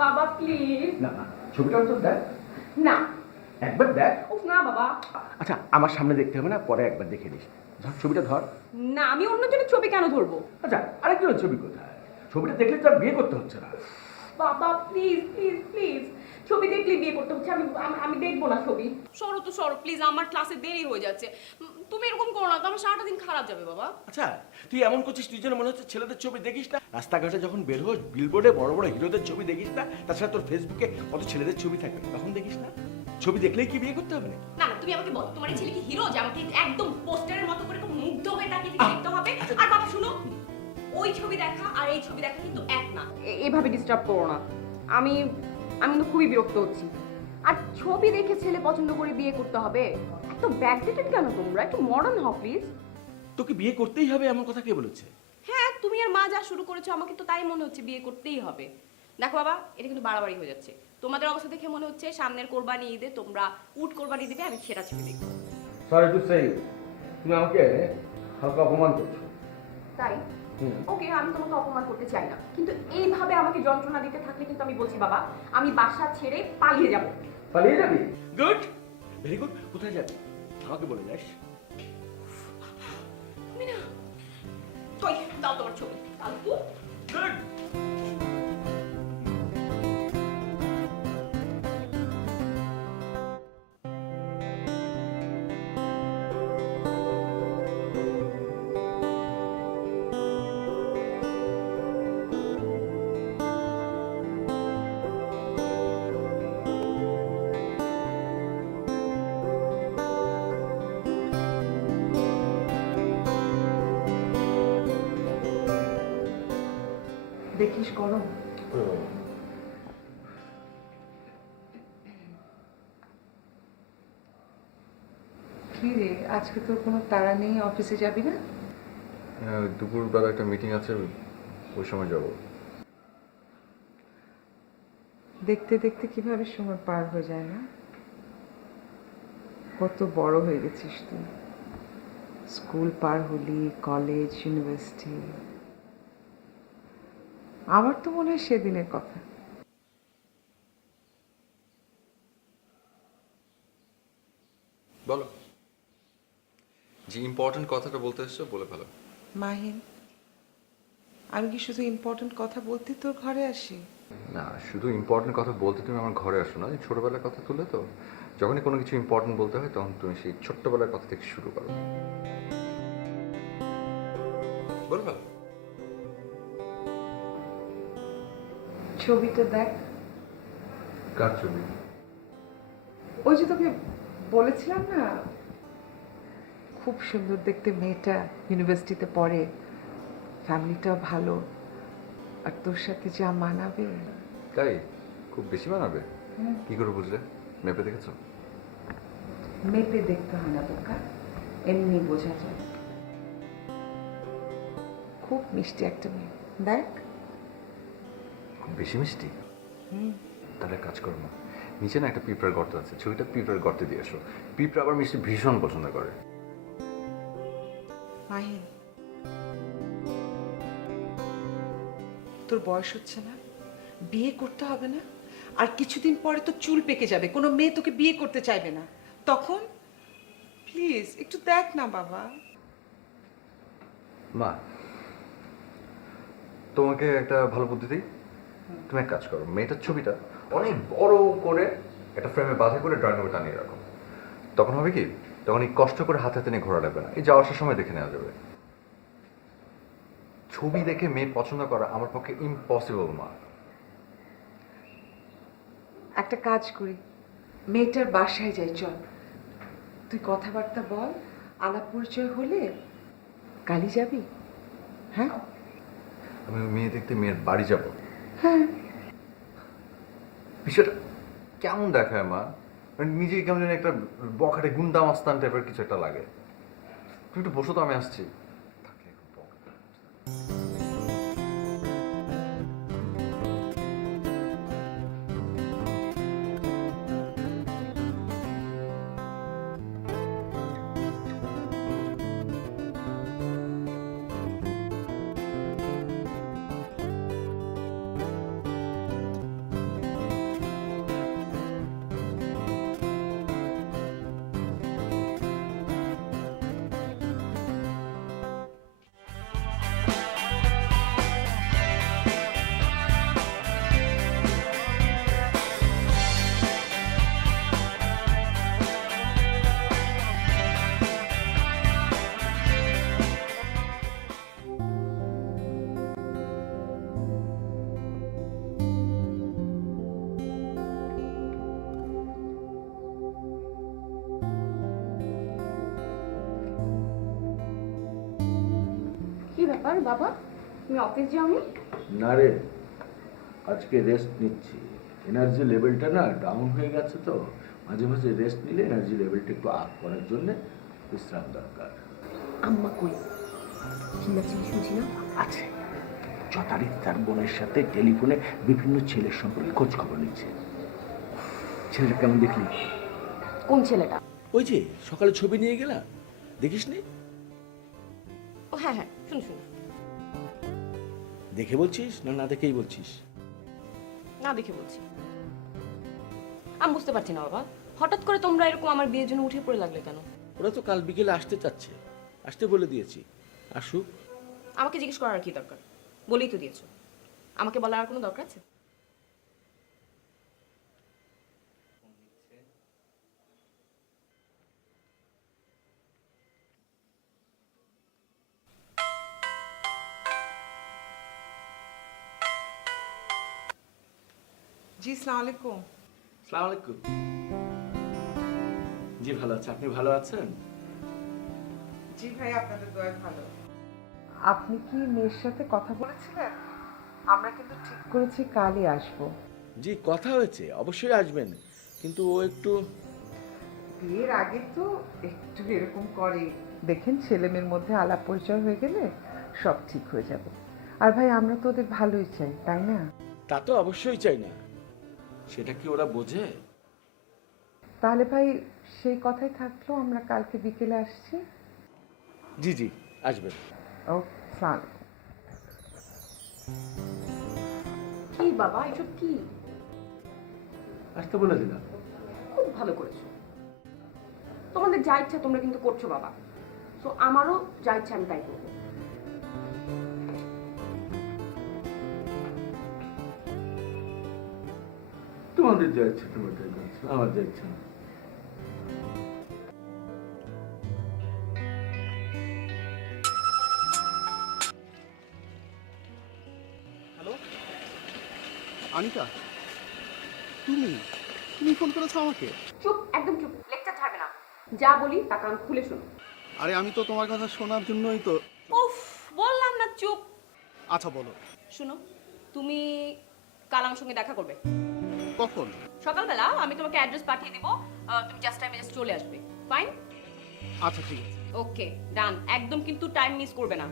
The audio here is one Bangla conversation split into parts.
বাবা প্লিজ না না ছবিটা তো দেখ না একবার দেখ উফ না বাবা আচ্ছা আমার সামনে দেখতে হবে না পরে একবার দেখে নিস ধর ছবিটা ধর না আমি অন্যজনের ছবি কেন ধরবো আচ্ছা আরেকজনের ছবি কোথায় ছবিটা দেখলে তো আর বিয়ে করতে হচ্ছে না বাবা প্লিজ প্লিজ প্লিজ ছবি দেখলে বিয়ে করতে হচ্ছে আমি আমি দেখবো না ছবি সরো তো সরো প্লিজ আমার ক্লাসে দেরি হয়ে যাচ্ছে তুমি এরকম করো না তো আমার সারাটা দিন খারাপ যাবে বাবা আচ্ছা তুই এমন করছিস তুই যেন মনে হচ্ছে ছেলেদের ছবি দেখিস না রাস্তাঘাটে যখন বের হোস বিলবোর্ডে বড় বড় হিরোদের ছবি দেখিস না তাছাড়া তোর ফেসবুকে কত ছেলেদের ছবি থাকবে তখন দেখিস না ছবি দেখলেই কি বিয়ে করতে হবে না না না তুমি আমাকে বলো তোমার এই ছেলে কি হিরো যে আমাকে একদম পোস্টারের মতো করে খুব মুগ্ধ হয়ে তাকিয়ে দেখতে হবে আর বাবা শুনো ওই ছবি দেখা আর এই ছবি দেখা কিন্তু এক না এভাবে ডিস্টার্ব করো না আমি আমি তো খুবই বিরক্ত হচ্ছি আর ছবি দেখে ছেলে পছন্দ করে বিয়ে করতে হবে এত ব্যাকডেটেড কেন তোমরা একটু মডার্ন হও প্লিজ তোকে বিয়ে করতেই হবে এমন কথা কে বলেছে হ্যাঁ তুমি আর মা যা শুরু করেছো আমাকে তো তাই মনে হচ্ছে বিয়ে করতেই হবে দেখো বাবা এটা কিন্তু বাড়াবাড়ি হয়ে যাচ্ছে তোমাদের অবস্থা দেখে মনে হচ্ছে সামনের কোরবানি ঈদে তোমরা উট কোরবানি দিবে আমি সেটা ছবি দেখবো সরি টু সে তুমি আমাকে হালকা অপমান করছো তাই ওকে আমি তোমাকে অপমান করতে চাই না কিন্তু এইভাবে আমাকে যন্ত্রণা দিতে থাকলে কিন্তু আমি বলছি বাবা আমি বাসা ছেড়ে পালিয়ে যাব পালিয়ে যাবি গুড ভেরি গুড কোথায় যাবি আমাকে বলে যাস তুমি না কই দাও তোমার ছবি কালকু গুড দেখিস গরম কি রে আজকে তোর কোনো তাড়া নেই অফিসে যাবি না দুপুরবেলা একটা মিটিং আছে ওই সময় যাব দেখতে দেখতে কিভাবে সময় পার হয়ে যায় না কত বড় হয়ে গেছিস তুই স্কুল পার হলি কলেজ ইউনিভার্সিটি আমার তো মনে হয় সেদিনের কথা বলো যে ইম্পর্টেন্ট কথাটা বলতে এসছো বলে ফেলো মাহিন আমি কি শুধু ইম্পর্টেন্ট কথা বলতে তোর ঘরে আসি না শুধু ইম্পর্টেন্ট কথা বলতে তুমি আমার ঘরে আসো না ছোটবেলার কথা তুলে তো যখনই কোনো কিছু ইম্পর্টেন্ট বলতে হয় তখন তুমি সেই ছোট্টবেলার কথা থেকে শুরু করো বলে ফেলো ছবিটা দেখ কার ছবি ওই যে তোকে বলেছিলাম না খুব সুন্দর দেখতে মেয়েটা ইউনিভার্সিটিতে পড়ে ফ্যামিলিটাও ভালো আর তোর সাথে যা মানাবে তাই খুব বেশি মানাবে কি করে বুঝলে মেপে দেখেছো মেপে দেখতে হয় না বোকা এমনি বোঝা যায় খুব মিষ্টি একটা মেয়ে দেখ খুব বেশি মিষ্টি তাহলে কাজ করো না নিচে না একটা পিঁপড়ার গর্ত আছে ছবিটা পিঁপড়ার গর্তে দিয়ে এসো পিঁপড়া আবার মিষ্টি ভীষণ পছন্দ করে মাহিন তোর বয়স হচ্ছে না বিয়ে করতে হবে না আর কিছুদিন পরে তো চুল পেকে যাবে কোনো মেয়ে তোকে বিয়ে করতে চাইবে না তখন প্লিজ একটু দেখ না বাবা মা তোমাকে একটা ভালো বুদ্ধি দিই তুমি এক কাজ করো মেয়েটার ছবিটা অনেক বড় করে একটা ফ্রেমে বাঁধা করে ড্রয়িং রুমে টানিয়ে রাখো তখন হবে কি তখন এই কষ্ট করে হাতে হাতে নিয়ে ঘোরা লাগবে না এই যাওয়া আসার সময় দেখে নেওয়া যাবে ছবি দেখে মেয়ে পছন্দ করা আমার পক্ষে ইম্পসিবল মা একটা কাজ করি মেয়েটার বাসায় যাই চল তুই কথাবার্তা বল আলাপ পরিচয় হলে কালই যাবি হ্যাঁ আমি মেয়ে দেখতে মেয়ের বাড়ি যাব হ্যাঁ বিষয়টা কেমন দেখায় মা মানে নিজেকে কেমন যেন একটা বখাটে গুন্ডা মাস্তান টাইপের কিছু একটা লাগে। তুমি একটু বসো তো, আমি আসছি। থাকলে এখন বকা। কি ব্যাপার বাবা, তুমি অফিস যাওনি? না রে, আজকে রেস্ট নিচ্ছি। এনার্জি লেভেলটা না ডাউন হয়ে গেছে, তো মাঝে মাঝে রেস্ট নিলে এনার্জি লেভেলটা একটু আপ করার জন্য বিশ্রাম দরকার। আম্মা কই? চিল্লাচিল্লি শুনছি না। আছে, যথারীতি তার বোনের সাথে টেলিফোনে বিভিন্ন ছেলের সম্পর্কে খোঁজ খবর নিচ্ছে। ছেলেটা কেমন দেখলি? কোন ছেলেটা? ওই যে সকালে ছবি নিয়ে গেলা, দেখিস নি? ও হ্যাঁ হ্যাঁ, শুন শুন। দেখে বলছিস না না দেখেই বলছিস? না দেখে বলছি। আমি বুঝতে পারছি না বাবা, হঠাৎ করে তোমরা এরকম আমার বিয়ের জন্য উঠে পড়ে লাগলে কেন? ওরা তো কাল বিকেলে আসতে চাচ্ছে, আসতে বলে দিয়েছি। আসুক। আমাকে জিজ্ঞেস করার কি দরকার? বলেই তো দিয়েছো। আমাকে বলার আর কোনো দরকার আছে? জি, আসসালামু আলাইকুম। আসসালামু আলাইকুম। জি ভালো আছে, আপনি ভালো আছেন? জি ভাই, আপনাদের দোয়ায় ভালো। আপনি কি মেয়ের সাথে কথা বলেছিলেন? আমরা কিন্তু ঠিক করেছি কালই আসবো। জি কথা হয়েছে, অবশ্যই আসবেন, কিন্তু ও একটু বিয়ের আগে তো একটু এরকম করে। দেখেন, ছেলে মেয়ের মধ্যে আলাপ পরিচয় হয়ে গেলে সব ঠিক হয়ে যাবে। আর ভাই, আমরা তো ওদের ভালোই চাই, তাই না? তা তো অবশ্যই চাই না, সেটা কি ওরা বোঝে? তাহলে ভাই সেই কথাই থাকলো, আমরা কালকে বিকেলে আসছি। জি জি আসবেন। ও সাল। কি বাবা, এসব কি? আসতে বলে দিলাম। খুব ভালো করেছো। তোমাদের যা ইচ্ছা তোমরা কিন্তু করছো বাবা, তো আমারও যা ইচ্ছা আমি তাই করবো। তোমাদের যা ইচ্ছে তোমার তাই করছো, আমার যা ইচ্ছা না। হ্যালো আনিকা, তুমি তুমি ফোন করেছো আমাকে? চুপ, একদম চুপ, লেকচার ছাড়বে না। যা বলি তা কান খুলে শোনো। আরে আমি তো তোমার কথা শোনার জন্যই তো। উফ, বললাম না চুপ। আচ্ছা বলো, শোনো, তুমি কাল আমার সঙ্গে দেখা করবে কখন? সকালবেলা। আমি তোমাকে অ্যাড্রেস পাঠিয়ে দিব, তুমি জাস্ট টাইমে জাস্ট চলে আসবে। ফাইন? আচ্ছা ঠিক আছে। ওকে ডান, একদম কিন্তু টাইম মিস করবে না।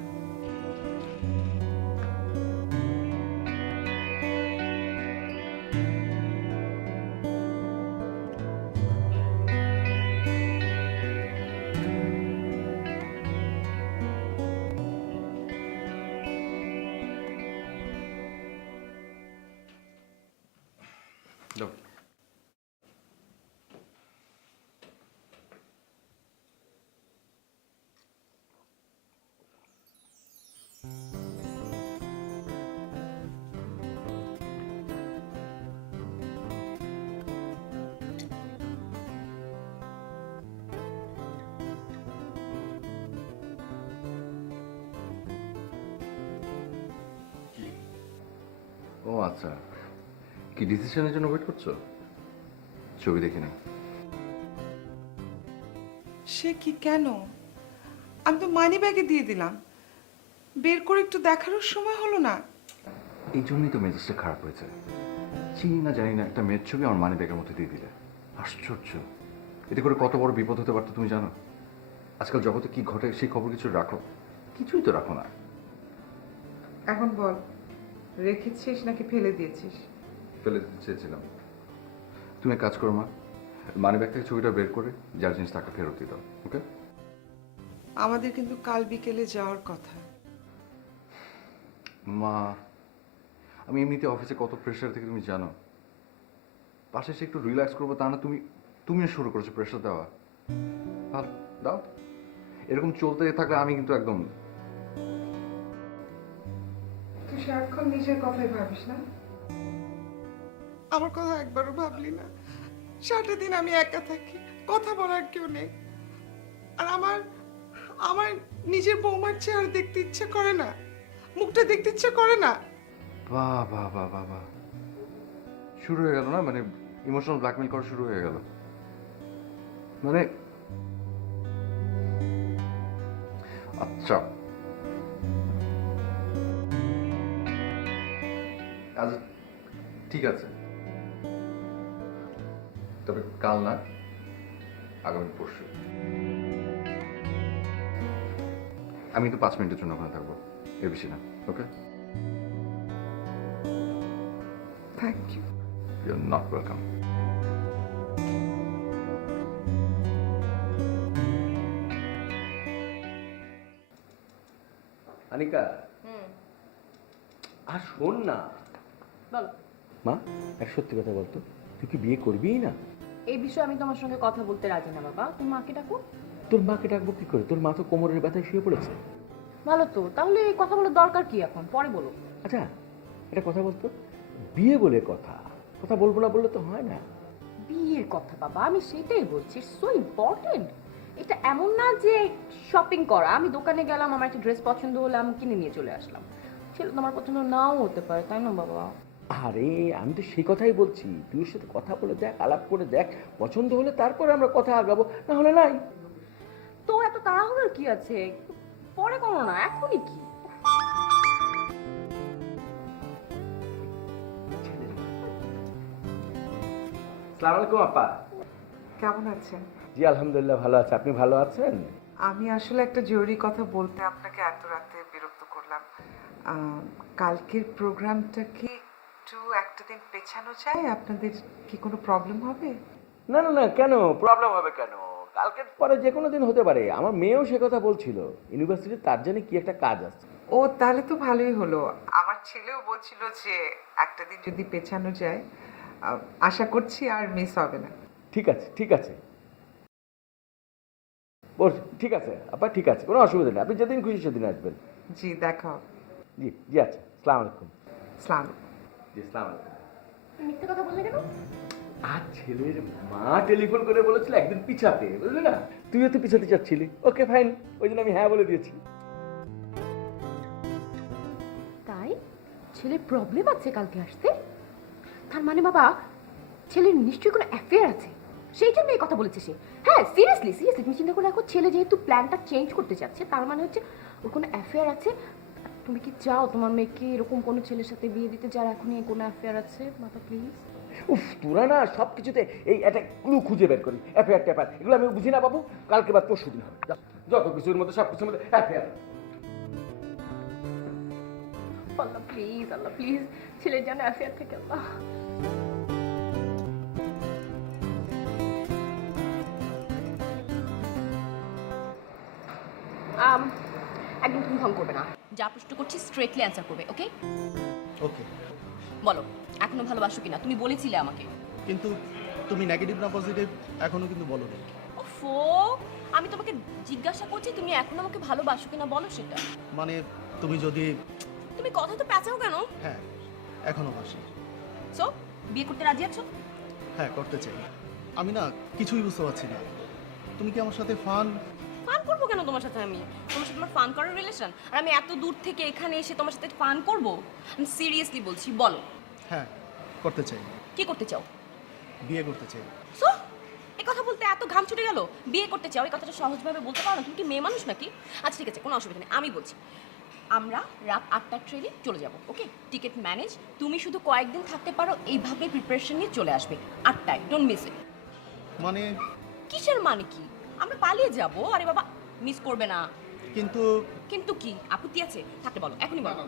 যাও। ও আচ্ছা, কি ডিসিশনের জন্য ওয়েট করছো? ছবি দেখি না। সে কি, কেন? আমি তো মানি ব্যাগে দিয়ে দিলাম, বের করে একটু দেখারও সময় হলো না। এই জন্যই তো মেজাজটা খারাপ হয়েছে। চিনি না জানি না একটা মেয়ের ছবি আমার মানি ব্যাগের মধ্যে দিয়ে দিলে। আশ্চর্য, এতে করে কত বড় বিপদ হতে পারতো তুমি জানো? আজকাল জগতে কি ঘটে সেই খবর কিছু রাখো? কিছুই তো রাখো না। এখন বল, রেখেছিস নাকি ফেলে দিয়েছিস? ফেলে দিতে চেয়েছিলাম। তুমি এক কাজ করো মা, মানি ব্যাগ থেকে ছবিটা বের করে যার জিনিস তাকে ফেরত দিয়ে দাও, ওকে? আমাদের কিন্তু কাল বিকেলে যাওয়ার কথা। মা, আমি এমনিতে অফিসে কত প্রেশার থেকে তুমি জানো। পাশে এসে একটু রিল্যাক্স করবো তা না তুমিও শুরু করেছো প্রেশার দেওয়া। ভালো, দাও। এরকম চলতে থাকলে আমি কিন্তু একদম। তুই সারাক্ষণ নিজের কথাই ভাবিস না? আমার কথা একবারও ভাবলি না? সারাটা দিন আমি একা থাকি, কথা বলার কেউ নেই। আর আমার আমার নিজের বৌমার চেহারা দেখতে ইচ্ছে করে না, মুখটা দেখতে ইচ্ছে করে না। বাহ বাহ বাহ বাহ বাহ, শুরু হয়ে গেল না? মানে ইমোশনাল ব্ল্যাকমেল করা শুরু হয়ে গেল। মানে আচ্ছা, আজ ঠিক আছে, তবে কাল না, আগামী পরশু। আমি তো 5 মিনিটের জন্য ওখানে থাকবো, এর বেশি না, okay? Thank you. You're not welcome. Anika, আর শোন না। বলো। মা, এক সত্যি কথা বলতো, তুই কি বিয়ে করবিই না? এই বিষয়ে আমি তোমার সঙ্গে কথা বলতে রাজি না বাবা, তুমি মাকে ডাকো। তোর মাকে ডাকবো কি করে? তোর মা তো কোমরের ব্যথায় শুয়ে পড়েছে। ভালো তো, তাহলে এই কথা বলার দরকার কি এখন? পরে বলো। আচ্ছা, এটা কথা বলতো, বিয়ে বলে কথা, কথা বলবো না বললে তো হয় না। বিয়ের কথা বাবা, আমি সেটাই বলছি, সো ইম্পর্টেন্ট। এটা এমন না যে শপিং করা, আমি দোকানে গেলাম, আমার একটা ড্রেস পছন্দ হলো, আমি কিনে নিয়ে চলে আসলাম। সেটা তোমার পছন্দ নাও হতে পারে, তাই না বাবা? আরে আমি তো সেই কথাই বলছি, তুই ওর সাথে কথা বলে দেখ, আলাপ করে দেখ, পছন্দ হলে তারপরে আমরা কথা আগাবো, না হলে নাই। তো এত তাড়াহুড়োর কি আছে? পরে করো না, এখনই কি? আসসালামু আলাইকুম আপা। কেমন আছেন? জি আলহামদুলিল্লাহ ভালো আছে, আপনি ভালো আছেন? আমি আসলে একটা জরুরি কথা বলতে আপনাকে এত রাতে বিরক্ত করলাম। কালকের প্রোগ্রামটা কি একটু একটা দিন পেছানো যায়? আপনাদের কি কোনো প্রবলেম হবে? না না না, কেন প্রবলেম হবে কেন? কালকে পরে যে কোনো দিন হতে পারে। আমার মেয়েও সে কথা বলছিল, ইউনিভার্সিটির তার জানি কি একটা কাজ আছে। ও তাহলে তো ভালোই হলো। আমার ছেলেও বলছিল যে একটা দিন যদি পেছানো যায়, আশা করছি আর মিস হবে না। ঠিক আছে ঠিক আছে, বল ঠিক আছে আপা, ঠিক আছে, কোনো অসুবিধা নেই, আপনি যেদিন খুশি সেদিন আসবেন। জি, দেখা হবে। জি জি, আচ্ছা, আসসালামু আলাইকুম। সালাম। জি আসসালামু আলাইকুম। মিথ্যে কথা বললে কেন? আর ছেলের মা টেলিফোন করে বলেছিল একদিন পিছাতে, বুঝলি না? তুইও তো পিছাতে চাচ্ছিলি, ওকে ফাইন, ওই জন্য আমি হ্যাঁ বলে দিয়েছি। তাই ছেলের প্রবলেম আছে কালকে আসতে? তার মানে বাবা, ছেলের নিশ্চয়ই কোনো অ্যাফেয়ার আছে, সেই জন্য এই কথা বলেছে সে। হ্যাঁ, সিরিয়াসলি সিরিয়াসলি তুমি চিন্তা করে দেখো, ছেলে যেহেতু প্ল্যানটা চেঞ্জ করতে চাচ্ছে, তার মানে হচ্ছে ওর কোনো অ্যাফেয়ার আছে। তুমি কি চাও তোমার মেয়েকে এরকম কোনো ছেলের সাথে বিয়ে দিতে যার এখনই কোনো অ্যাফেয়ার আছে? বাবা প্লিজ। উফ, তোরা না সব কিছুতে এই একটা ক্লু খুঁজে বের করি, অ্যাফেয়ার ট্যাফেয়ার এগুলো আমি বুঝি না বাবু। কালকে বা পরশু দিন হবে, যত কিছুর মধ্যে সব কিছুর মধ্যে affair. Allah please, Allah please, ছেলের যেন অ্যাফেয়ার থেকে আল্লাহ। একদম তুমি ফোন করবে না, যা প্রশ্ন করছি স্ট্রেটলি অ্যান্সার করবে, ওকে? ওকে, বলো, এখনো ভালোবাসো কিনা? তুমি বলেছিলে আমাকে। কিন্তু তুমি নেগেটিভ না পজিটিভ এখনো কিন্তু বলো না। ওফো, আমি তোমাকে জিজ্ঞাসা করছি তুমি এখনো আমাকে ভালোবাসো কিনা, বলো সেটা। মানে তুমি যদি তুমি কথা তো প্যাচাও কেন? হ্যাঁ এখনো বাসি, সো বিয়ে করতে রাজি আছো? হ্যাঁ করতে চাই। আমি না কিছুই বুঝতে পারছি না, তুমি কি আমার সাথে ফান? ফান করবো কেন তোমার সাথে? আমি তোমার সাথে আমার ফান করার রিলেশন? আর আমি এত দূর থেকে এখানে এসে তোমার সাথে ফান করব? আমি সিরিয়াসলি বলছি, বলো হ্যাঁ করতে চাই, কি করতে চাও? বিয়ে করতে চাই। সো এই কথা বলতে এত ঘাম ছুটে গেল? বিয়ে করতে চাও, এই কথাটা সহজভাবে বলতে পারো না? তুমি কি মেয়ে মানুষ নাকি? আচ্ছা ঠিক আছে, কোনো অসুবিধা নেই, আমি বলছি আমরা রাত 8টার ট্রেনে চলে যাব, ওকে? টিকিট ম্যানেজ, তুমি শুধু কয়েকদিন থাকতে পারো, এইভাবে প্রিপারেশন নিয়ে চলে আসবে 8টায়, ডোন্ট মিস ইট। মানে কিসের মানে কি? আমরা পালিয়ে যাব? আরে বাবা, মিস করবে না। কিন্তু কিন্তু কি আপত্তি আছে? থাকতে বলো, এখনই বলো।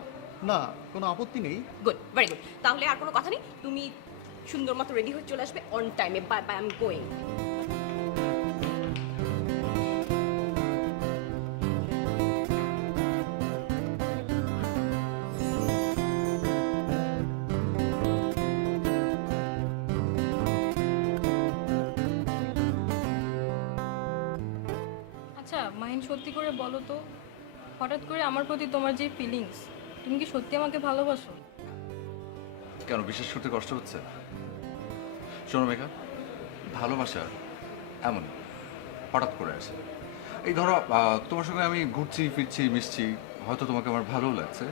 না, কোনো আপত্তি নেই। Good, very good. তাহলে আর কোনো কথা নেই, তুমি সুন্দর মতো রেডি হয়ে চলে আসবে অন টাইমে। Bye bye, I am going. আচ্ছা মাহিন, সত্যি করে বলো তো, হঠাৎ করে আমার প্রতি তোমার যে ফিলিংস, তুমি কি সত্যি আমাকে ভালোবাসো? কেন, বিশ্বাস করতে কষ্ট হচ্ছে? শোনো মেঘা, ভালোবাসা এমন হঠাৎ করে আসে। এই ধরো তোমার সঙ্গে আমি ঘুরছি ফিরছি মিশছি, হয়তো তোমাকে আমার ভালোও লাগছে,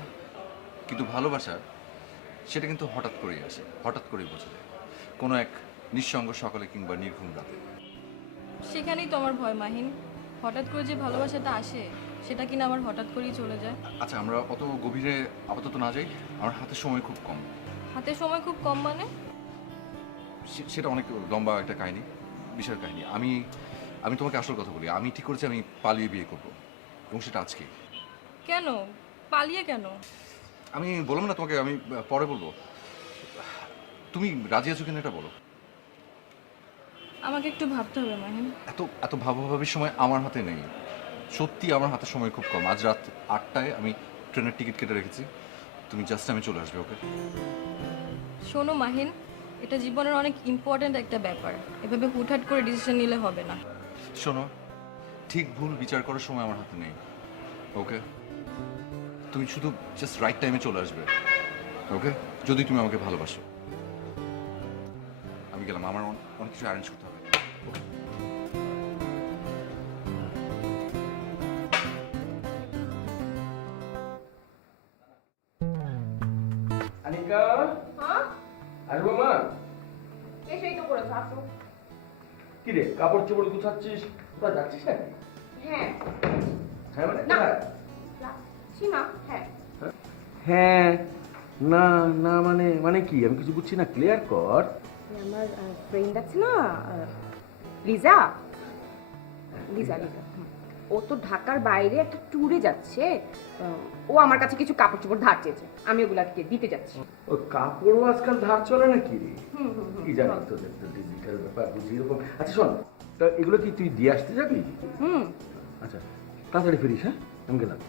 কিন্তু ভালোবাসা সেটা কিন্তু হঠাৎ করেই আসে, হঠাৎ করেই বোঝা যায় কোনো এক নিঃসঙ্গ সকালে কিংবা নির্ঘুম রাতে। সেখানেই তো আমার ভয় মাহিন, হঠাৎ করে যে ভালোবাসাটা আসে সেটা কিনা আমার হঠাৎ করেই চলে যায়। আচ্ছা, আমরা অত গভীরে আপাতত না যাই, আমার হাতে সময় খুব কম। হাতে সময় খুব কম মানে? সেটা অনেক লম্বা একটা কাহিনী, বিশাল কাহিনী। আমি তোমাকে আসল কথা বলি, আমি ঠিক করেছি আমি পালিয়ে বিয়ে করবো, এবং সেটা আজকে। কেন পালিয়ে কেন? আমি বললাম না তোমাকে, আমি পরে বলবো। তুমি রাজি আছো কিনা এটা বলো। আমাকে একটু ভাবতে হবে মাহিন। এত এত ভাবাভাবির সময় আমার হাতে নেই, সত্যি আমার হাতে সময় খুব কম। আজ রাত 8টায় আমি ট্রেনের টিকিট কেটে রেখেছি, তুমি জাস্ট আমি চলে আসবে। ওকে? শোনো মাহিন, এটা জীবনের অনেক ইম্পর্ট্যান্ট একটা ব্যাপার, এভাবে হুটহাট করে ডিসিশন নিলে হবে না। শোনো, ঠিক ভুল বিচার করার সময় আমার হাতে নেই। ওকে? তুমি শুধু জাস্ট রাইট টাইমে চলে আসবে। ওকে? যদি তুমি আমাকে ভালোবাসো। আমি গেলাম, আমার অনেক কিছু অ্যারেঞ্জ করতে হবে। ওকে? আনিকা, হ্যাঁ, আসবো মা? এসেই তো করেছো, আসো। কি রে, কাপড় চোপড় গুছাচ্ছিস? কোথায় যাচ্ছিস নাকি? হ্যাঁ, হ্যাঁ মানে না। কোথায়? যাচ্ছি না। হ্যাঁ, হ্যাঁ, না না মানে মানে কি, আমি কিছু বুঝছি না, ক্লিয়ার কর। আমার ফ্রেন্ড আছে না, লিজা। লিজা লিজা হুম। ও তো ঢাকার বাইরে একটা ট্যুরে যাচ্ছে। ও আমার কাছে কিছু কাপড় চোপড় ধার চেয়েছে, আমি ওগুলাকে দিতে যাচ্ছি। ও কাপড়ও আজকাল ধার চলে নাকি রে? হুম হুম হুম। কি জানি তোদের তো ডিজিটাল ব্যাপার বুঝি এরকম। আচ্ছা শোন, তা এগুলো কি তুই দিয়ে আসতে যাবি? হুম। আচ্ছা, তাড়াতাড়ি ফিরিস। হ্যাঁ, আমি গেলাম।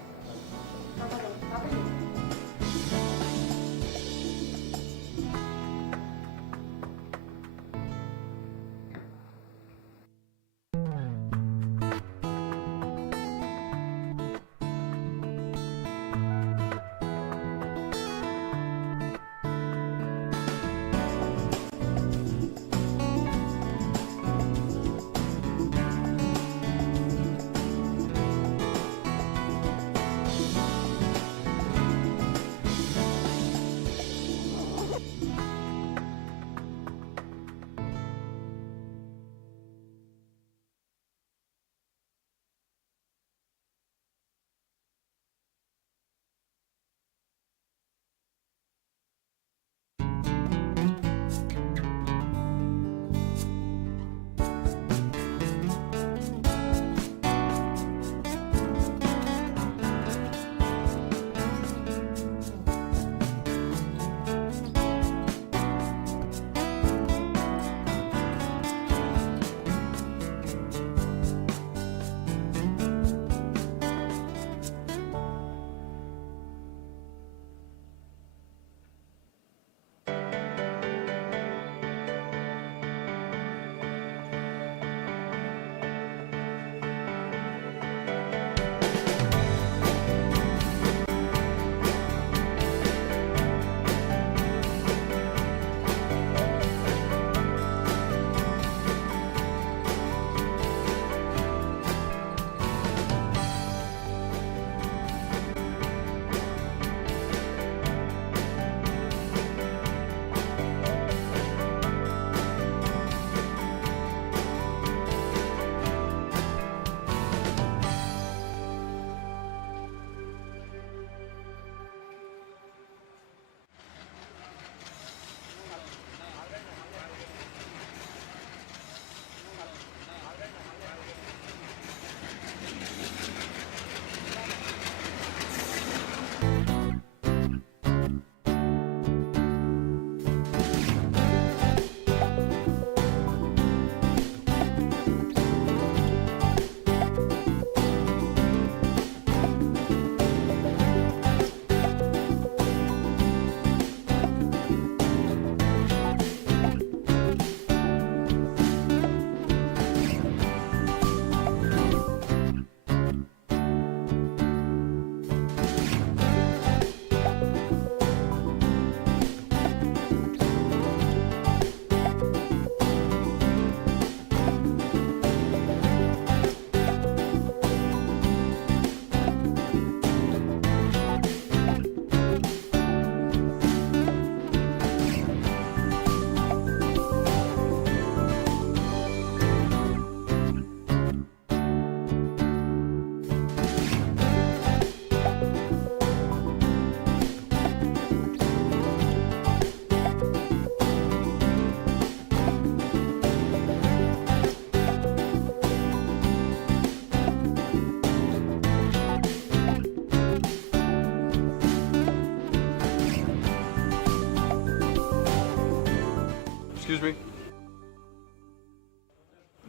এক্সকিউজ মি,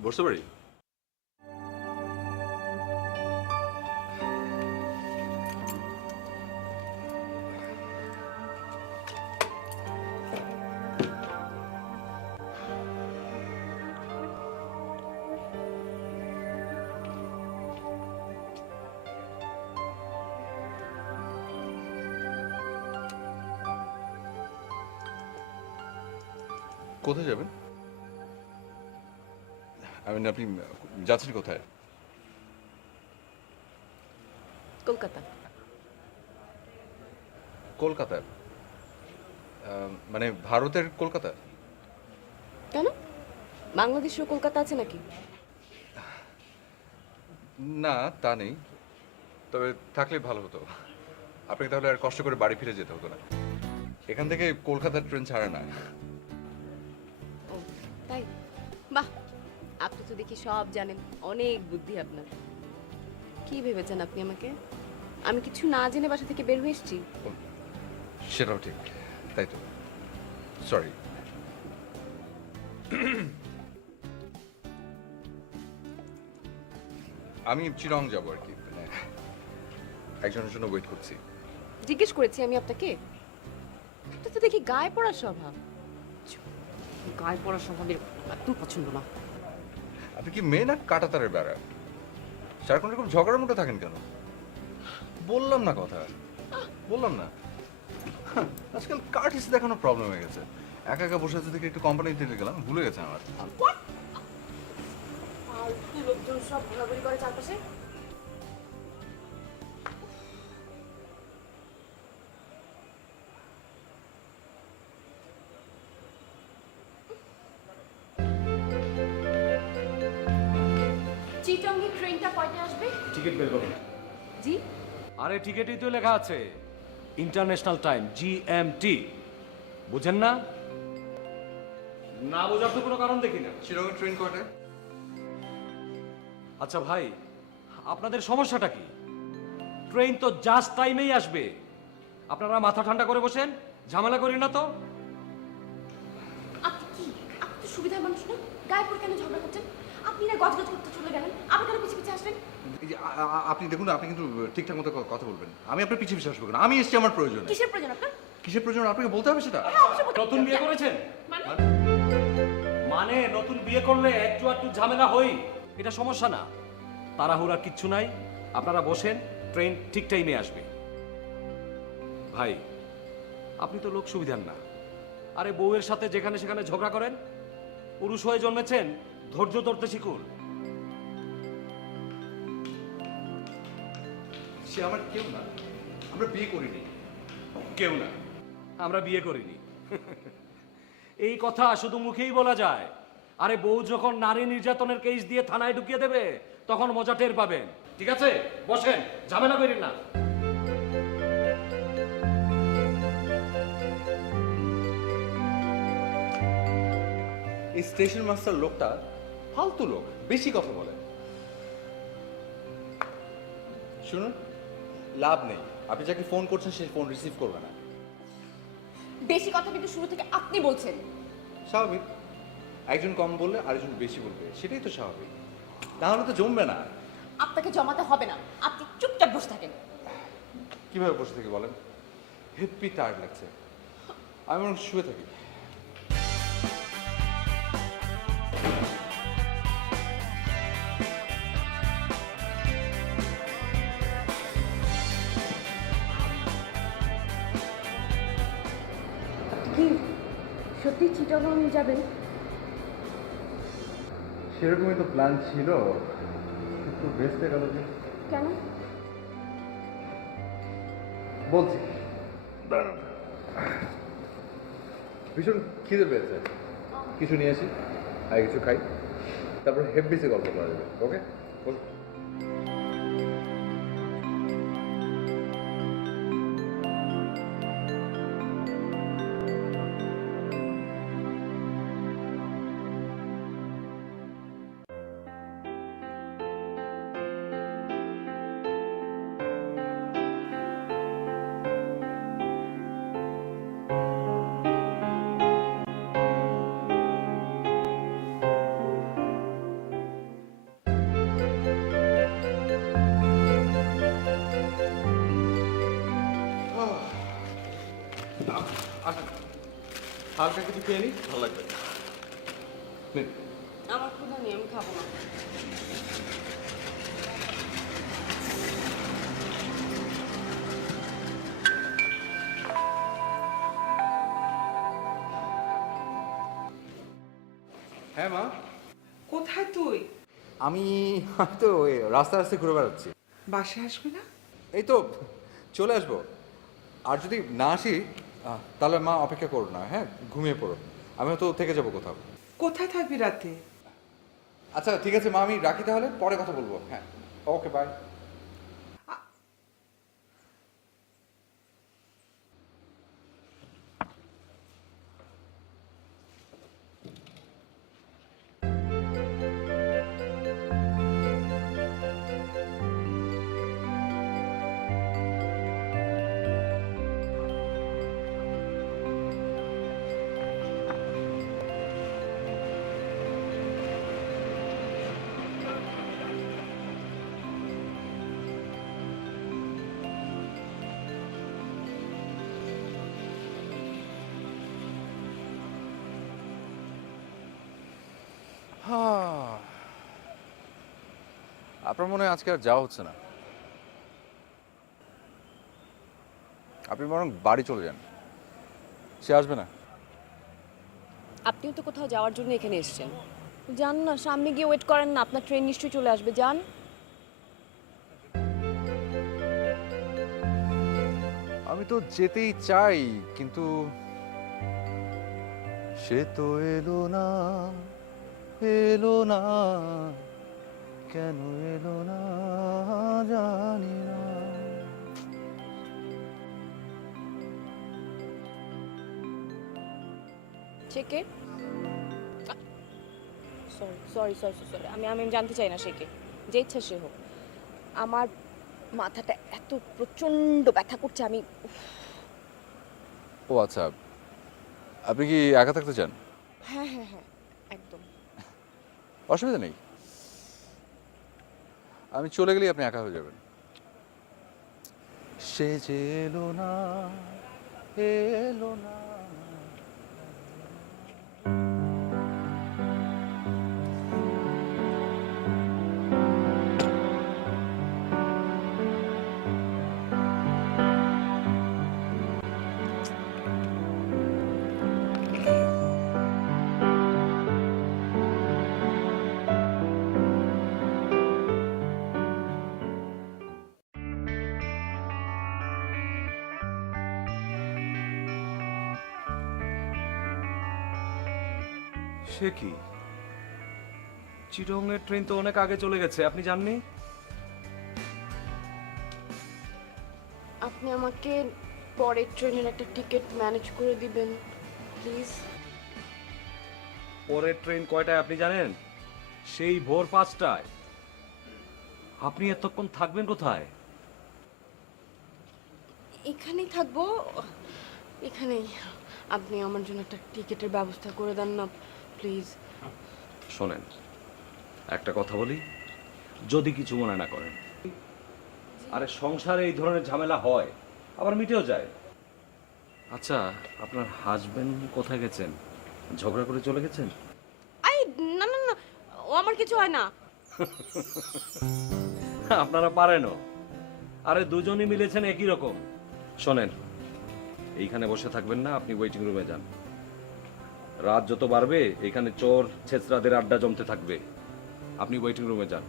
বসতে পারি? কোথায় যাবেন? আপনি যাচ্ছেন কোথায়? কলকাতা। কলকাতায়? মানে ভারতের কলকাতা? কেন, বাংলাদেশেও কলকাতা আছে নাকি? না, তা নেই, তবে থাকলে ভালো হতো। আপনাকে তাহলে আর কষ্ট করে বাড়ি ফিরে যেতে হতো না। এখান থেকে কলকাতার ট্রেন ছাড়ে না। ও তাই? বাহ, আপনি তো দেখি সব জানেন, অনেক বুদ্ধি আপনার। কি ভেবেছেন আপনি আমাকে? আমি কিছু না জেনে বাসা থেকে বের হয়ে এসেছি? সেটাও ঠিক, তাই তো, সরি। আমি চিরং যাবো আর কি, মানে একজনের জন্য ওয়েট করছি। জিজ্ঞেস করেছি আমি আপনাকে? এটা তো দেখি গায়ে পড়ার স্বভাব। গায়ে পড়ার স্বভাবের একদম পছন্দ না। আপনি কি মেয়ে না কাঁটাতারের বেড়া? সারাক্ষণ এরকম ঝগড়ার মধ্যে থাকেন কেন? বললাম না কথা, বললাম না। হ্যাঁ, আজকাল কার্টিস দেখানো প্রবলেম হয়ে গেছে। একা একা বসে আছে দেখে একটু কোম্পানিতে গেলাম, ভুলে গেছে আমার। ফালতু লোকজন সব ঘোরাঘুরি করে চারপাশে। চিটংয়ে ট্রেনটা কয়টায় আসবে? টিকিট বের করুন। জি? আরে টিকিটই তো লেখা আছে ইন্টারন্যাশনাল টাইম জিএমটি, বুঝেন না? না বোঝার তো কোনো কারণ দেখি না। চিরঙের ট্রেন কয়টায়? আচ্ছা ভাই, আপনাদের সমস্যাটা কি? ট্রেন তো জাস্ট টাইমেই আসবে, আপনারা মাথা ঠান্ডা করে বসেন, ঝামেলা করি না তো। আপনি কি, আপনি তো সুবিধার মানুষ না? গায়ে পড়ে কেন ঝগড়া করছেন? আপনি না গজগজ করতে চলে গেলেন, আবার কেন পিছিয়ে পিছিয়ে আসলেন? এই যে, আপনি দেখুন, আপনি কিন্তু ঠিকঠাক মতো কথা বলবেন। আমি আপনার পিছিয়ে পিছিয়ে আসবো না, আমি এসেছি আমার প্রয়োজনে। কিসের প্রয়োজন আপনার? কিসের প্রয়োজন আপনাকে বলতে হবে সেটা? নতুন বিয়ে করেছেন মানে? মানে নতুন বিয়ে করলে একটু একটু ঝামেলা হই, এটা সমস্যা না। তাড়াহুড়ার কিচ্ছু নাই, আপনারা বসেন, ট্রেন ঠিক টাইমে আসবে। ভাই, আপনি তো লোক সুবিধার না। আরে বউয়ের সাথে যেখানে সেখানে ঝগড়া করেন? পুরুষ হয়ে জন্মেছেন, ধৈর্য ধরতে শিখুন। সে আমার কেউ না, আমরা বিয়ে করিনি। কেউ না, আমরা বিয়ে করিনি। এই কথা শুধু মুখেই বলা যায়। আরে বউ যখন নারী নির্যাতনের কেস দিয়ে থানায় ঢুকিয়ে দেবে, তখন মজা টের পাবেন। ঠিক আছে, বসেন, ঝামেলা করেন না। এই স্টেশন মাস্টার লোকটা ফালতু লোক, বেশি কথা বলে। শুনুন, লাভ নেই, আপনি যাকে ফোন করছেন সে ফোন রিসিভ করবে না। বেশি কথা কিন্তু শুরু থেকে আপনি বলছেন। স্বাভাবিক, একজন কম বললে আরেকজন বেশি বলবে, সেটাই তো স্বাভাবিক। তাহলে তো জমবে না। আপনাকে জমাতে হবে না, আপনি চুপচাপ বসে থাকেন। কিভাবে বসে থেকে বলেন? হেপি টায়ার্ড লাগছে, আমি বরং শুয়ে থাকি। কি সত্যি চিটাগং যাবেন? সেরকমই তো প্ল্যান ছিল, একটু বেস্টে গেল যে। কেন? বলছি, ভীষণ খিদে পেয়েছে, কিছু নিয়ে আসি আর কিছু খাই, তারপর হেব্বিসে গল্প করা যাবে। ওকে, বল। হালকা কিছু খেয়ে নি, ভালো লাগবে। নিন। আমার ক্ষুধা নেই, আমি খাবো না। হ্যাঁ মা, কোথায় তুই? আমি তো ওই রাস্তায় রাস্তায় ঘুরে বেড়াচ্ছি। বাসায় আসবে না? এই তো চলে আসবো। আর যদি না আসি তাহলে মা অপেক্ষা করো না, হ্যাঁ ঘুমিয়ে পড়ো। আমিও তো থেকে যাবো কোথাও। কোথায় থাকবি রাতে? আচ্ছা ঠিক আছে মা, আমি রাখি তাহলে, পরে কথা বলবো। হ্যাঁ ওকে বাই। আপনার মনে হয় আজকে আর যাওয়া হচ্ছে না? আপনি বরং বাড়ি চলে যান, সে আসবে না। আপনিও তো কোথাও যাওয়ার জন্য এখানে এসেছেন, যান না, সামনে গিয়ে ওয়েট করেন না, আপনার ট্রেন নিশ্চয়ই চলে আসবে, যান। আমি তো যেতেই চাই, কিন্তু সে তো এলো না, এলো না, কেন এলো না জানি না। সে কে? সরি সরি সরি সরি, আমি আমি জানতে চাই না সে কে, যে ইচ্ছা সে হোক। আমার মাথাটা এত প্রচণ্ড ব্যথা করছে, আমি ও আচ্ছা, আপনি কি একা থাকতে চান? হ্যাঁ হ্যাঁ হ্যাঁ, একদম। অসুবিধা নেই, আমি চলে গেলেই আপনি একা হয়ে যাবেন। সে যে এলো না, এলো না। সে কি, চিটংয়ের ট্রেন তো অনেক আগে চলে গেছে, আপনি জাননি? আপনি আমাকে পরের ট্রেনের একটা টিকিট ম্যানেজ করে দিবেন প্লিজ। পরের ট্রেন কয়টায় আপনি জানেন? সেই ভোর 5টায়। আপনি এতক্ষণ থাকবেন কোথায়? এখানেই থাকবো, এখানেই। আপনি আমার জন্য একটা টিকিটের ব্যবস্থা করে দেন না প্লিজ। শোনেন, একটা কথা বলি, যদি কিছু মনে না করেন। আরে সংসারে এই ধরনের ঝামেলা হয়, আবার মিটেও যায়। আচ্ছা, আপনার হাজবেন্ড কোথায় গেছেন? ঝগড়া করে চলে গেছেন? আই না না না, ও আমার কিছু হয় না। আপনারা পারেনও। আরে দুজনই মিলেছেন একই রকম। শোনেন, এইখানে বসে থাকবেন না, আপনি ওয়েটিং রুমে যান। রাত যত বাড়বে এখানে চোর ছেচরাদের আড্ডা জমতে থাকবে। আপনি ওয়েটিং রুমে যান।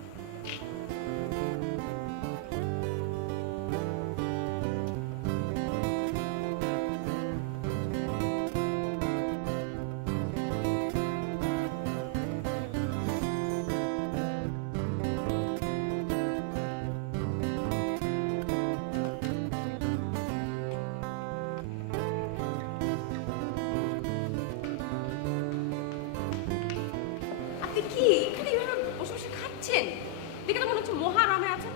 আপনি কি এখানে এভাবে বসে বসে খাচ্ছেন? দেখে তো মনে হচ্ছে মহারামে আছেন।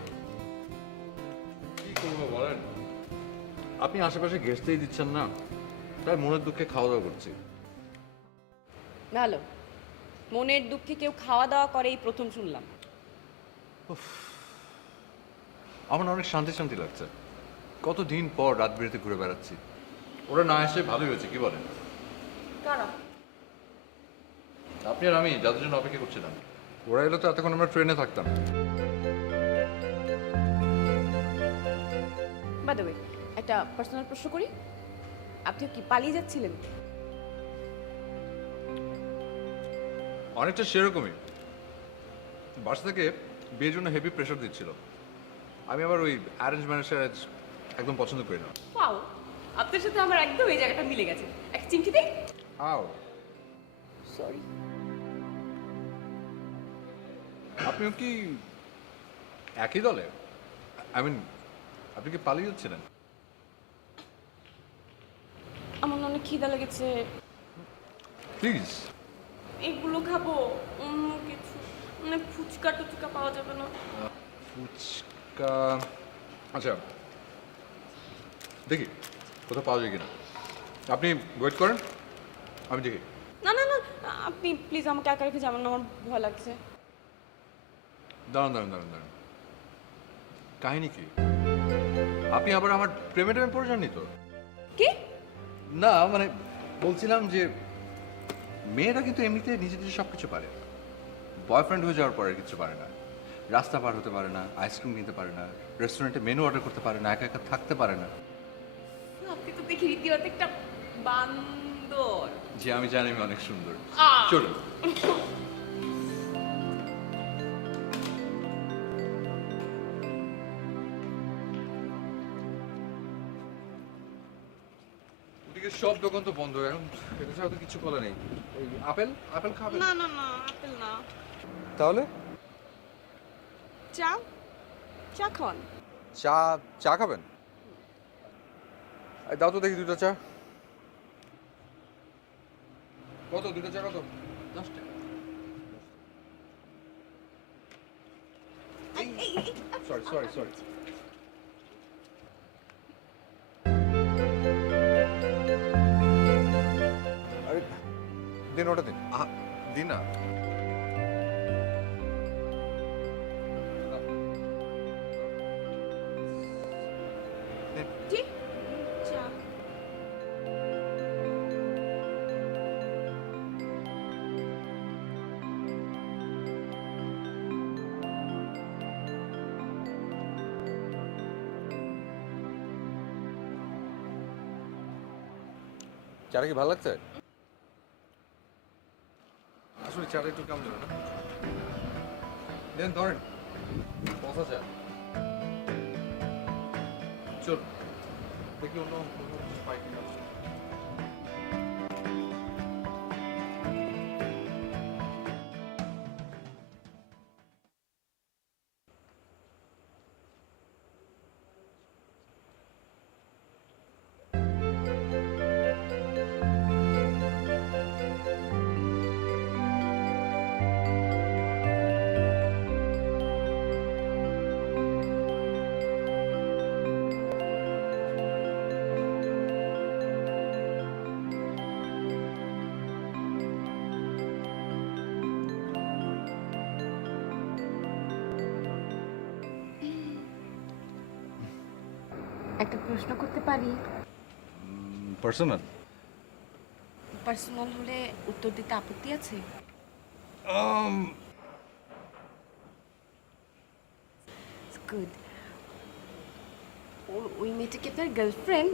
কি করবো বলেন, আপনি আশেপাশে ঘেঁষতেই দিচ্ছেন না, তাই মনের দুঃখে খাওয়া দাওয়া করছি। ভালো, মনের দুঃখে কেউ খাওয়া দাওয়া করে এই প্রথম শুনলাম। আমার না অনেক শান্তি শান্তি লাগছে। কতদিন পর রাত বিরেতে ঘুরে বেড়াচ্ছি। ওরা না এসে ভালোই হয়েছে, কি বলেন? কারা? আপনি আর আমি যাদের জন্য অপেক্ষা করছিলাম, ওরা এলে তো এতক্ষণ আমরা ট্রেনে থাকতাম। বাই দ্য ওয়ে, একটা পার্সোনাল প্রশ্ন করি, আপনি কি পালিয়ে যাচ্ছিলেন? অনেকটা সেরকমই। বাসা থেকে বিয়ের জন্য হেভি প্রেশার দিচ্ছিল। আমি আবার ওই অ্যারেঞ্জ ম্যারেজ একদম পছন্দ করি না। পাও, আপনার সাথে আমার একদম এই জায়গাটা মিলে গেছে। একটা চিমটি দিই। আও, সরি। আপনিও কি একই দলে? আই মিন, আপনি কি পালিয়ে যাচ্ছিলেন? আমার না অনেক খিদা লেগেছে, প্লিজ। এগুলো খাবো, অন্য কিছু মানে ফুচকা টুচকা পাওয়া যাবে না? ফুচকা, আচ্ছা দেখি কোথাও পাওয়া যায় কিনা। আপনি ওয়েট করেন, আমি দেখি। না না না, আপনি প্লিজ আমাকে একা রেখে যাবেন না, আমার ভয় লাগছে। দাঁড়ান দাঁড়ান দাঁড়ান দাঁড়ান, কাহিনী কি? আপনি আবার আমার প্রেমে টেমে পড়ে যাননি তো? কি? না মানে বলছিলাম যে মেয়েরা কিন্তু এমনিতে নিজে নিজে সব কিছু পারে। বয়ফ্রেন্ড হয়ে যাওয়ার পরে কিছু পারে না। রাস্তা পার হতে পারে না, আইসক্রিম নিতে পারে না, রেস্টুরেন্টে মেনু অর্ডার করতে পারে না, একা একা থাকতে পারে না। আপনি তো দেখি রীতিমতো একটা বান্দর। যে আমি জানি আমি অনেক সুন্দর। আহ! চলুন। ওদিকে সব দোকান তো বন্ধ, এখন এটা ছাড়া তো কিছু খোলা নেই। ওই আপেল আপেল খাবেন? না না না, আপেল না। তাহলে চা, চা খান। চা, চা খাবেন? এই দাও তো দেখি দুটো চা। কত দুটো চা কত? 10 টাকা। Sorry sorry sorry. আরে দিন, ওটা দিন। দিন না। জি, চা। চাটা কি ভালো লাগছে? আসলে চাটা একটু কেমন দেবে না? দেন ধরেন, পচা চা। চল দেখি অন্য কিছু পাই কিনা। একটা প্রশ্ন করতে পারি? পার্সোনাল? পার্সোনাল হলে উত্তর দিতে আপত্তি আছে? গুড। ওই মেয়েটা কি আপনার গার্লফ্রেন্ড,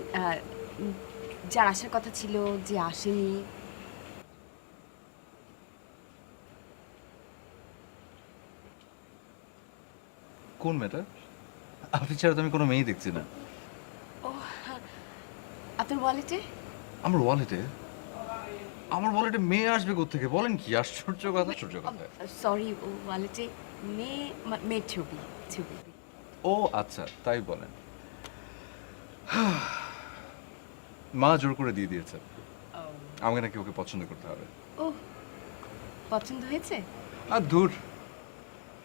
যার আসার কথা ছিল যে আসেনি? কোন মেয়েটা? আপনি ছাড়া তো আমি কোনো মেয়েই দেখছি না। ও, আপনার ওয়ালেটে? আমার ওয়ালেটে? আমার ওয়ালেটে মেয়ে আসবে কোত্থেকে? বলেন কি আশ্চর্য কথা, আশ্চর্য কথা। সরি, ওয়ালেটে মেয়ের ছবি ছবি। ও আচ্ছা, তাই বলেন। মা জোর করে দিয়ে দিয়েছে, আমাকে নাকি ওকে পছন্দ করতে হবে। ও, পছন্দ হয়েছে? আর দূর,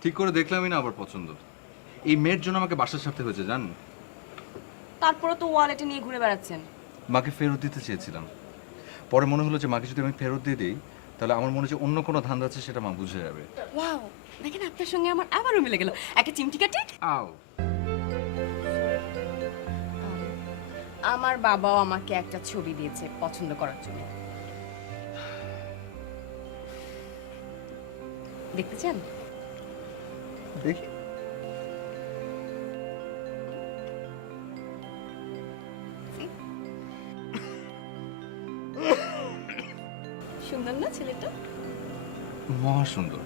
ঠিক করে দেখলামই না আবার পছন্দ। এই মেয়ের জন্য আমাকে বাসার সাথে হয়েছে জানেন। তারপরে তো ওয়ালেটে নিয়ে ঘুরে বেড়াচ্ছেন। মাকে ফেরত দিতে চেয়েছিলাম, পরে মনে হলো যে মাকে যদি আমি ফেরত দিয়ে দিই তাহলে আমার মনে হচ্ছে অন্য কোনো ধান্দা আছে, সেটা মা বুঝে যাবে। ওয়াও, দেখেন আপনার সঙ্গে আমার আবারও মিলে গেল। একটা চিমটি কাটে। আও, আমার বাবাও আমাকে একটা ছবি দিয়েছে পছন্দ করার জন্য। দেখতে চান? দেখি। সুন্দর না ছেলেটা? মহা সুন্দর।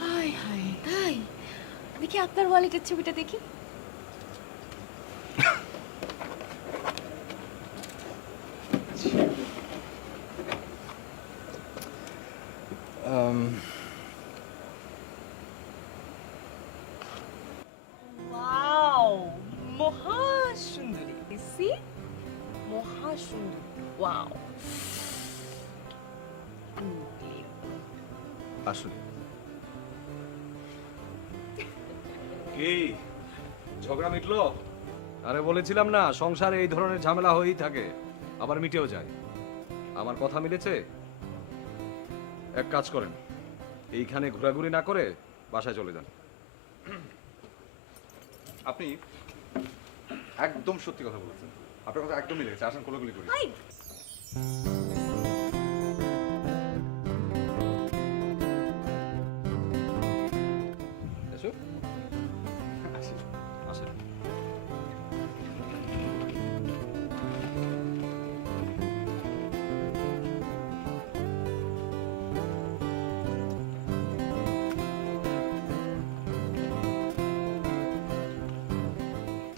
হাই হাই, তাই? দেখি আপনার ওয়ালেটের ছবিটা দেখি। Wow, Mahasundari. C, Mahasundari. Wow. আসলে কি ঝগড়া মিটলো? আরে বলেছিলাম না, সংসারে এই ধরনের ঝামেলা হয়েই থাকে, আবার মিটেও যায়। আমার কথা মিলেছে? এক কাজ করেন, এইখানে ঘোরাঘুরি না করে বাসায় চলে যান। আপনি একদম সত্যি কথা বলেছেন, আপনার কথা একদমই লেগেছে। আসেন কোলাকুলি করি। হাই। এসো। আসেন।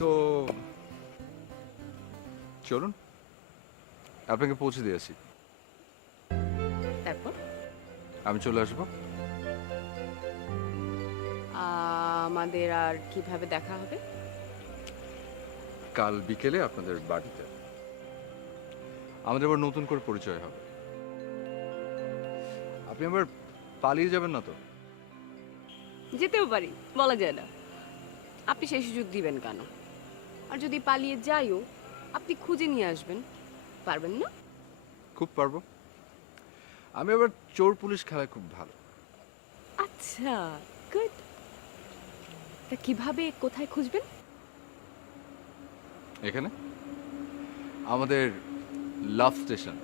তো চলুন, আপনাকে পৌঁছে দিয়েছি। তারপর আমি চলে আসবো। আমাদের আর কিভাবে দেখা হবে? কাল বিকেলে আপনাদের বাড়িতে আমাদের আবার নতুন করে পরিচয় হবে। আপনি আবার পালিয়ে যাবেন না তো? যেতেও পারি, বলা যায় না। আপনি সেই সুযোগ দিবেন কেন? আর যদি পালিয়ে যাইও, আপনি খুঁজে নিয়ে আসবেন, পারবেন না? খুব পারবো। আমি আবার চোর পুলিশ খেলায় খুব ভালো। আচ্ছা, গুড। তা কিভাবে, কোথায় খুঁজবেন? এখানে আমাদের লাভ স্টেশন।